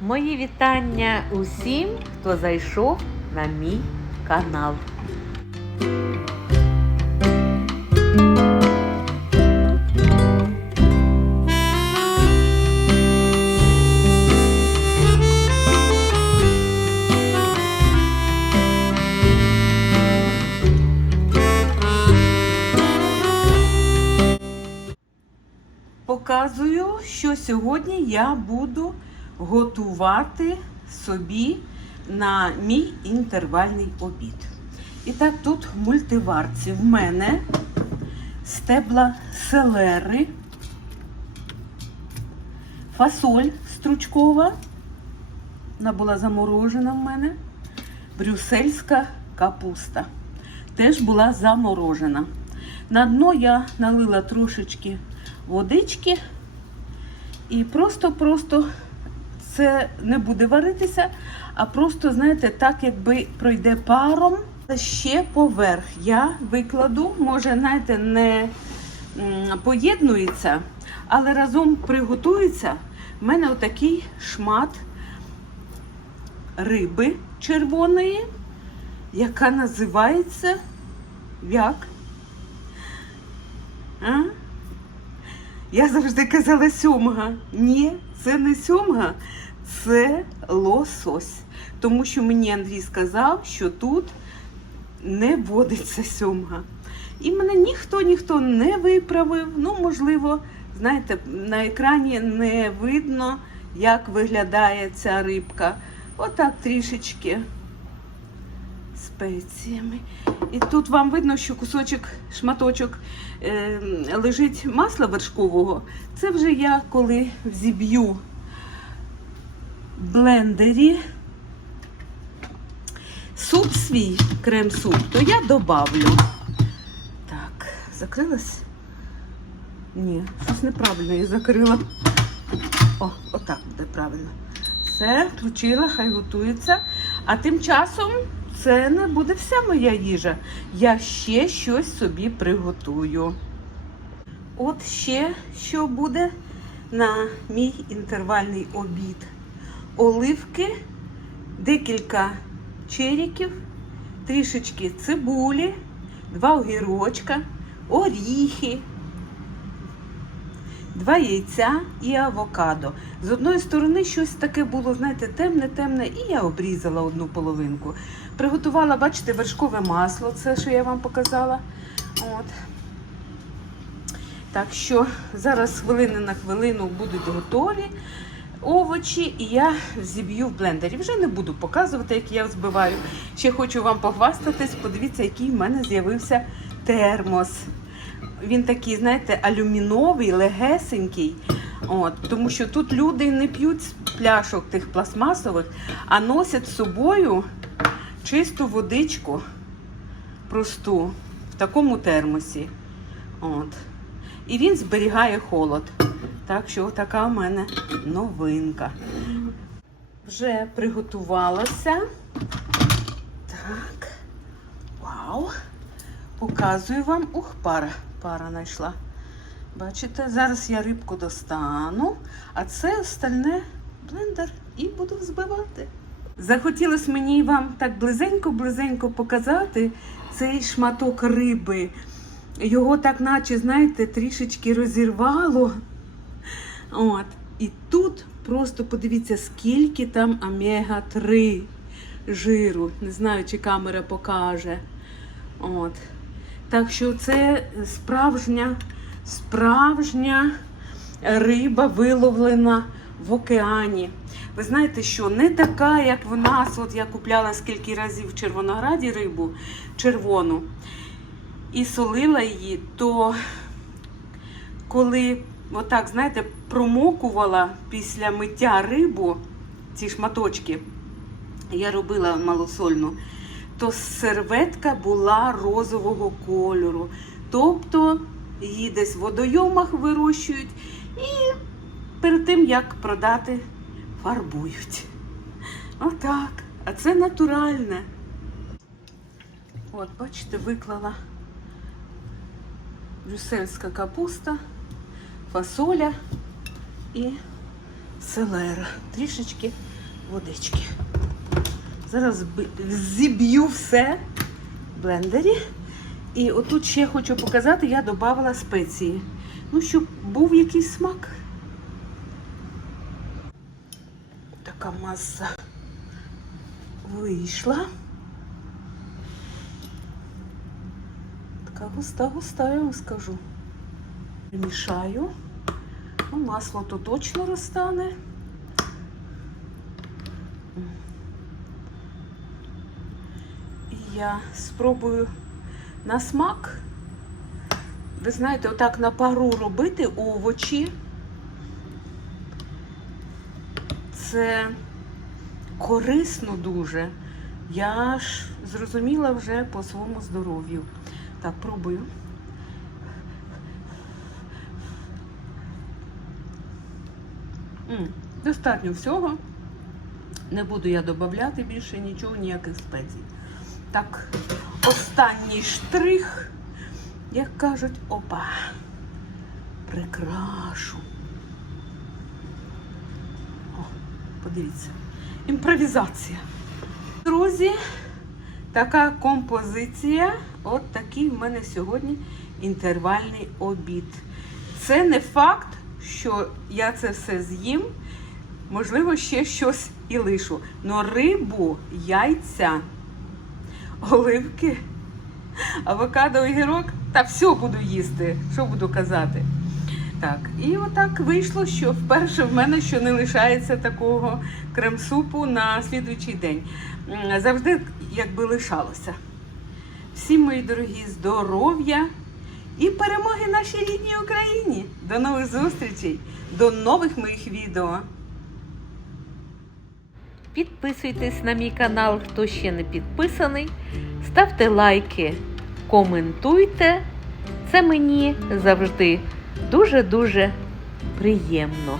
Мої вітання усім, хто зайшов на мій канал. Показую, що сьогодні я буду готувати собі на мій інтервальний обід. І так, тут в мультиварці в мене стебла селери, фасоль стручкова, вона була заморожена в мене, брюссельська капуста. Теж була заморожена. На дно я налила трошечки водички і просто-просто це не буде варитися, а просто, знаєте, так якби пройде паром. Ще поверх я викладу, може, знаєте, не поєднується, але разом приготується. в мене отакий шмат риби червоної, яка називається як? А? Я завжди казала сьомга. Ні, це не сьомга, це лосось. Тому що мені Андрій сказав, що тут не водиться сьомга. І мене ніхто ніхто не виправив. Ну, можливо, знаєте, на екрані не видно, як виглядає ця рибка. Отак трішечки спеціями. І тут вам видно, що кусочок, шматочок е, лежить масла вершкового. Це вже я коли взіб'ю в блендері суп свій, крем-суп, то я добавлю. Так, закрилась? Ні, щось неправильно я закрила. О, отак буде правильно. Все, включила, хай готується. А тим часом це не буде вся моя їжа. Я ще щось собі приготую. От ще що буде на мій інтервальний обід. Оливки, декілька черіків, трішечки цибулі, два огірочка, оріхи, два яйця і авокадо. З одної сторони щось таке було, знаєте, темне-темне, і я обрізала одну половинку. Приготувала, бачите, вершкове масло, це що я вам показала. От. Так що зараз хвилини на хвилину будуть готові овочі, і я зіб'ю в блендері. Вже не буду показувати, як я взбиваю. Ще хочу вам похвастатись. Подивіться, який в мене з'явився термос. Він такий, знаєте, алюміновий, легесенький. От, тому що тут люди не п'ють з пляшок тих пластмасових, а носять з собою чисту водичку просту в такому термосі. От. І він зберігає холод. Так що така в мене новинка. Вже приготувалася. Так. Вау! Показую вам. Ух, пара. Пара знайшла. Бачите, зараз я рибку достану, а це остальне блендер і буду взбивати. Захотілося мені вам так близенько-близенько показати цей шматок риби. Його так, наче, знаєте, трішечки розірвало. От. І тут просто подивіться, скільки там омега-3 жиру. Не знаю, чи камера покаже. От. Так що це справжня, справжня риба виловлена в океані. Ви знаєте, що не така, як в нас, от я купляла скільки разів в Червонограді рибу червону і солила її, то коли отак, знаєте, промокувала після миття рибу, ці шматочки, я робила малосольну, то серветка була розового кольору. Тобто її десь в водойомах вирощують і перед тим, як продати, фарбують. Отак. А це натуральне. От, бачите, виклала брюссельська капуста, фасоля і селера. Трішечки водички. Зараз зіб'ю все в блендері. І отут ще хочу показати, я додавала спеції. Ну, щоб був якийсь смак. Така маса вийшла. Така густа-густа, я вам скажу. Мішаю. Ну, масло то точно розтане. І я спробую на смак. Ви знаєте, отак на пару робити овочі. Це корисно дуже. Я ж зрозуміла вже по своєму здоров'ю. Так, пробую. Достатньо всього. Не буду я додати більше нічого, ніяких спецій. Так, останній штрих, як кажуть, опа, прикрашу. О, подивіться. Імпровізація. Друзі, така композиція. От такий в мене сьогодні інтервальний обід. Це не факт, що я це все з'їм. Можливо, ще щось і лишу. Но рибу, яйця, оливки, авокадо, огірок та все буду їсти. Що буду казати? Так, і отак вийшло, що вперше в мене що не лишається такого крем-супу на слідуючий день. Завжди якби лишалося. Всім, мої дорогі, здоров'я і перемоги нашій рідній Україні. До нових зустрічей, до нових моїх відео. Підписуйтесь на мій канал, хто ще не підписаний. Ставте лайки, коментуйте. Це мені завжди дуже-дуже приємно.